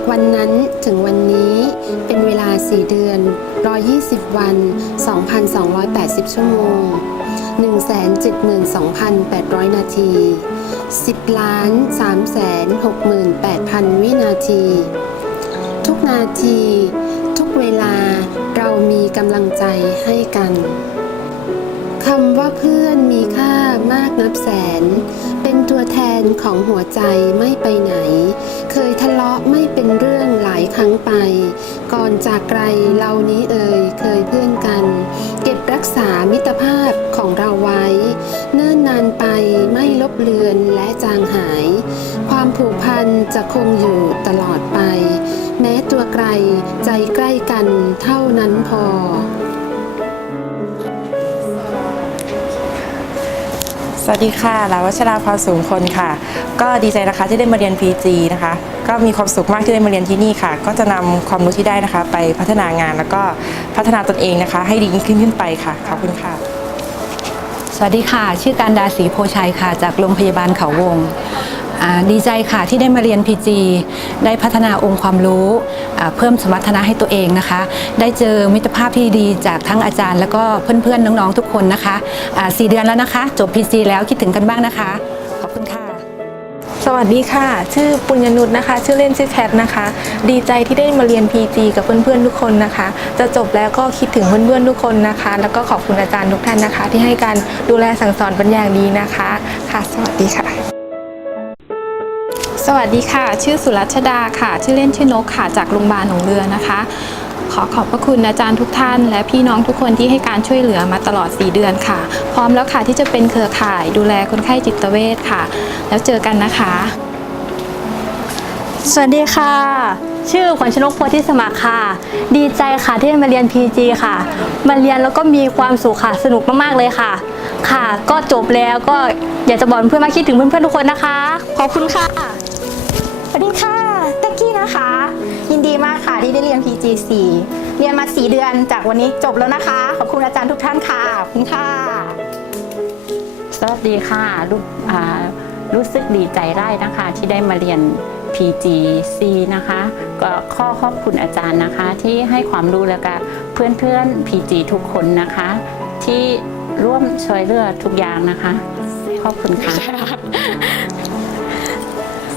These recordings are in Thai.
จากวันนั้นถึงวันนี้เป็นเวลา 4 เดือน 120 วัน 2,280 ชั่วโมง 172,800 นาที 10ล้าน368,000 วินาที ทุกนาที ทุกเวลาเรามีกำลังใจให้กันคำว่าเพื่อนมีค่ามากนับแสน เป็นตัวแทนของหัวใจไม่ไปไหน เคยทะเลาะไม่เป็นเรื่องหลายครั้งไป ก่อนจากไกลเรานี้เอ่ยเคยเพื่อนกัน เก็บรักษามิตรภาพของเราไว้ เนิ่นนานไปไม่ลบเลือนและจางหาย ความผูกพันจะคงอยู่ตลอดไป แม้ตัวไกลใจใกล้กันเท่านั้นพอ สวัสดีค่ะลาวัชราพรสูงคนค่ะ ก็ดีใจนะคะที่ได้มาเรียน PG นะคะ ก็มีความสุขมากที่ได้มาเรียนที่นี่ค่ะ ก็จะนำความรู้ที่ได้นะคะ ไปพัฒนางานแล้วก็พัฒนาตนเองนะคะ ให้ดีขึ้นขึ้นไปค่ะ ขอบคุณค่ะ สวัสดีค่ะ ชื่อการดาศรีโพชัยค่ะ จากโรงพยาบาลเขาวง ดีใจค่ะที่ได้มาเรียน PG ได้พัฒนาองค์ความรู้เพิ่มสมรรถนะให้ตัวเองนะคะ ได้เจอมิตรภาพที่ดีจากทั้งอาจารย์ แล้วก็เพื่อนๆน้องๆทุกคนนะคะสี่เดือนแล้วนะคะ จบ PG แล้วคิดถึงกันบ้างนะคะ ขอบคุณค่ะสวัสดีค่ะ ชื่อปุญญนุชนะคะ ชื่อเล่นชื่อแคทนะคะ ดีใจที่ได้มาเรียน PG กับเพื่อนๆทุกคนนะคะ จะจบแล้วก็คิดถึงเพื่อนๆทุกคนนะคะ แล้วก็ขอบคุณอาจารย์ทุกท่านนะคะ ที่ให้การดูแลสั่งสอนเป็นอย่างดีนะคะ ค่ะ สวัสดีค่ะ สวัสดีค่ะ ชื่อสุรัชดาค่ะ ชื่อเล่นชื่อนกค่ะ จากโรงพยาบาลหนองเรือนะคะ ขอขอบพระคุณอาจารย์ทุกท่าน และพี่น้องทุกคนที่ให้การช่วยเหลือมาตลอด 4 เดือนค่ะ พร้อมแล้วค่ะที่จะเป็นเครือข่ายดูแลคนไข้จิตเวชค่ะ แล้วเจอกันนะคะ สวัสดีค่ะ ชื่อขวัญชนกโพธิสมัครค่ะ ดีใจค่ะที่ได้มาเรียน PG ค่ะ มาเรียนแล้วก็มีความสุขค่ะ สนุกมากๆเลยค่ะ ค่ะ ก็จบแล้วก็อยากจะบอกเพื่อนๆมาคิดถึงเพื่อนๆทุกคนนะคะ ขอบคุณค่ะ สวัสดีค่ะเต็กกี้นะคะ ยินดีมากค่ะที่ได้เรียน PG4 เรียนมา 4 เดือนจากวันนี้จบแล้วนะคะ ขอบคุณอาจารย์ทุกท่านค่ะขอบคุณค่ะ สวัสดีค่ะรู้อ่ารู้สึกดีใจได้นะคะ ที่ได้มาเรียน PGC นะคะ ก็ข้อขอบคุณอาจารย์นะคะ ที่ให้ความรู้แล้วก็เพื่อนๆ PG ทุกคนนะคะ ที่ร่วมช่วยเหลือทุกอย่างนะคะ ขอบคุณค่ะ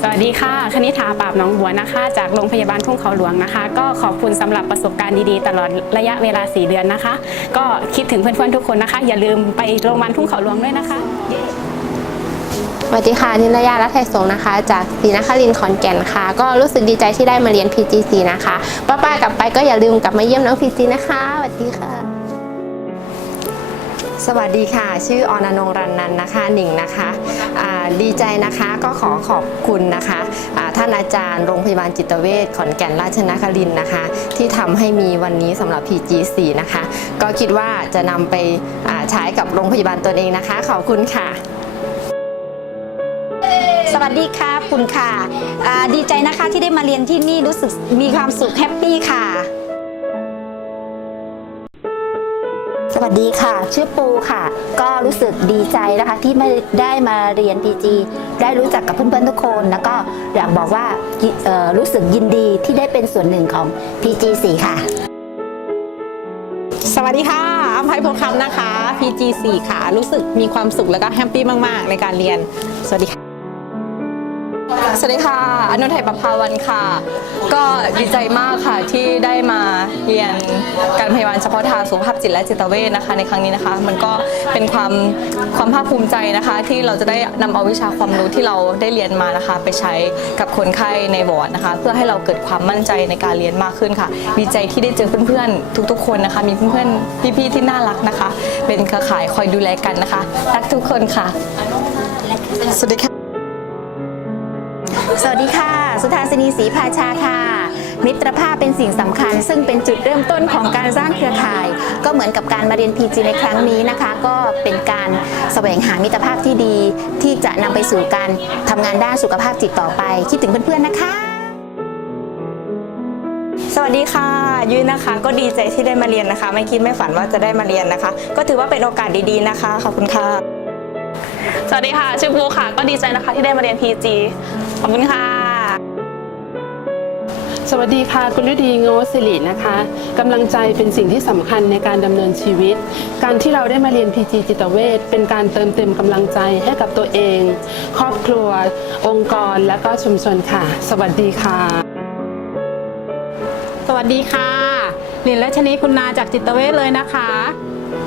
สวัสดีค่ะคณิษฐาปราบน้องบัวนะคะ จากโรงพยาบาลทุ่งเขาหลวงนะคะ ก็ขอบคุณสำหรับประสบการณ์ดีๆ ตลอดระยะเวลา 4 เดือนนะคะ ก็คิดถึงเพื่อนๆทุกคนนะคะ อย่าลืมไปโรงพยาบาลทุ่งเขาหลวงด้วยนะคะสวัสดีค่ะนินยารัตไทยสงนะคะ จากศรีนครินทร์ขอนแก่นค่ะ ก็รู้สึกดีใจที่ได้มาเรียน PGC นะคะ ป้าๆกลับไปก็อย่าลืมกลับมาเยี่ยมน้อง PG นะคะสวัสดีค่ะ สวัสดีค่ะ ชื่ออนนงรันนันนะคะหนิงนะคะดีใจนะคะก็ขอขอบคุณนะคะท่านอาจารย์โรงพยาบาลจิตเวชขอนแก่นราชนครินนะคะ ที่ทำให้มีวันนี้สำหรับ PG4 นะคะ ก็คิดว่าจะนำไปอ่าใช้กับโรงพยาบาลตนเองนะคะ ขอบคุณค่ะสวัสดีค่ะคุณค่ะ ดีใจนะคะที่ได้มาเรียนที่นี่รู้สึกมีความสุขแฮปปี้ค่ะ วัสดีค่ะ ชื่อปูค่ะ ก็รู้สึกดีใจนะคะที่ไม่ได้มาเรียน PG ได้รู้จักกับเพื่อนๆทุกคน แล้วก็อยากบอกว่ารู้สึกยินดีที่ได้เป็นส่วนหนึ่งของ PG4 ค่ะ สวัสดีค่ะอภัยพลคำนะคะ PG4 ค่ะ รู้สึกมีความสุขแล้วก็แฮปปี้มาก ๆ ในการเรียน สวัสดีค่ะสวัสดีค่ะ อนุทัยประภาวันค่ะ ก็ดีใจมากค่ะที่ พาบาลเฉพาะทางสุขภาพจิตและจิตเวชนะคะ ในครั้งนี้นะคะ มันก็เป็นความความภาคภูมิใจนะคะ ที่เราจะได้นำเอาวิชาความรู้ที่เราได้เรียนมานะคะ ไปใช้กับคนไข้ในวอร์ดนะคะ เพื่อให้เราเกิดความมั่นใจในการเรียนมากขึ้นค่ะดีใจที่ได้เจอเพื่อนๆทุกๆ คนนะคะ มีเพื่อนๆพี่ๆที่น่ารักนะคะ เป็นเครือข่ายคอยดูแลกันนะคะรักทุกคนค่ะสวัสดีค่ะสวัสดีค่ะ สุธาสินีศรีภาชาค่ะ มิตรภาพเป็นสิ่งสำคัญ ซึ่งเป็นจุดเริ่มต้นของการสร้างเครือข่าย ก็เหมือนกับการมาเรียน PG ในครั้งนี้นะคะ ก็เป็นการแสวงหามิตรภาพที่ดี ที่จะนำไปสู่การทำงานด้านสุขภาพจิตต่อไป คิดถึงเพื่อนๆนะคะสวัสดีค่ะ ยุ้ยนะคะ ก็ดีใจที่ได้มาเรียนนะคะ ไม่คิดไม่ฝันว่าจะได้มาเรียนนะคะ ก็ถือว่าเป็นโอกาสดีๆนะคะขอบคุณค่ะ สวัสดีค่ะ ชื่อปูค่ะ ก็ดีใจนะคะที่ได้มาเรียน PG ขอบคุณค่ะ สวัสดีค่ะคุณฤดีโงสิรินะคะกำลังใจเป็นสิ่งที่สำคัญในการดำเนินชีวิต การที่เราได้มาเรียน PG จิตเวชเป็นการเติมเต็มกำลังใจให้กับตัวเอง ครอบครัว องค์กรและก็ชุมชนค่ะ สวัสดีค่ะ สวัสดีค่ะหลินและชนีคุณนาจากจิตเวชเลยนะคะ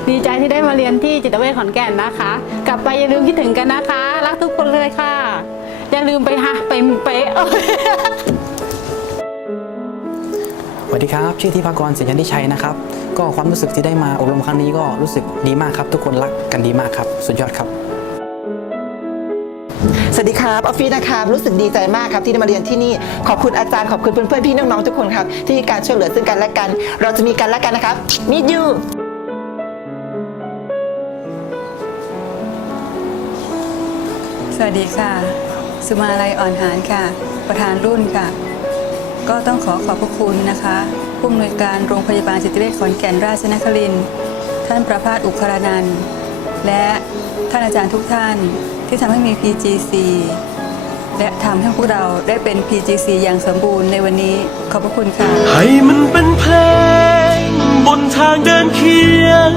ดีใจที่ได้มาเรียนที่จิตเวชขอนแก่นนะคะ กลับไปอย่าลืมคิดถึงกันนะคะ รักทุกคนเลยค่ะอย่าลืมไปฮะไปไป วัสดีครับชื่อที่พากรเสียยันทิชัยนะครับ ก็ความรู้สึกที่ได้มาอบรมครั้งนี้ก็รู้สึกดีมากครับ ทุกคนรักกันดีมากครับสุดยอดครับสวัสดีครับออฟฟี่นะครับรู้สึกดีใจมากครับที่ได้มาเรียนที่นี่ขอบคุณอาจารย์ขอบคุณเพื่อนๆพี่น้องๆทุกคนครับ ที่ให้การช่วยเหลือซึ่งกันและกัน เราจะมีกันและกันนะครับมิดยูสวัสดีค่ะ สุมาลัยอ่อนหานค่ะ ประธานรุ่นค่ะ ก็ต้องขอขอบพระคุณนะคะผู้อำนวยการโรงพยาบาลสิทธิเวชขอนแก่นราชนครินท่านประภาสอุครนันและท่านอาจารย์ทุกท่านที่ทำให้มี PGC และทำให้พวกเราได้เป็น PGC อย่างสมบูรณ์ในวันนี้ขอบพระคุณค่ะ ให้มันเป็นเพลง บนทางเดินเคียง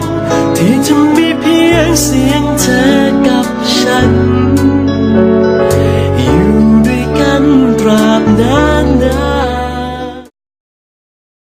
ที่จะมีเพียงเสียงเธอกับฉัน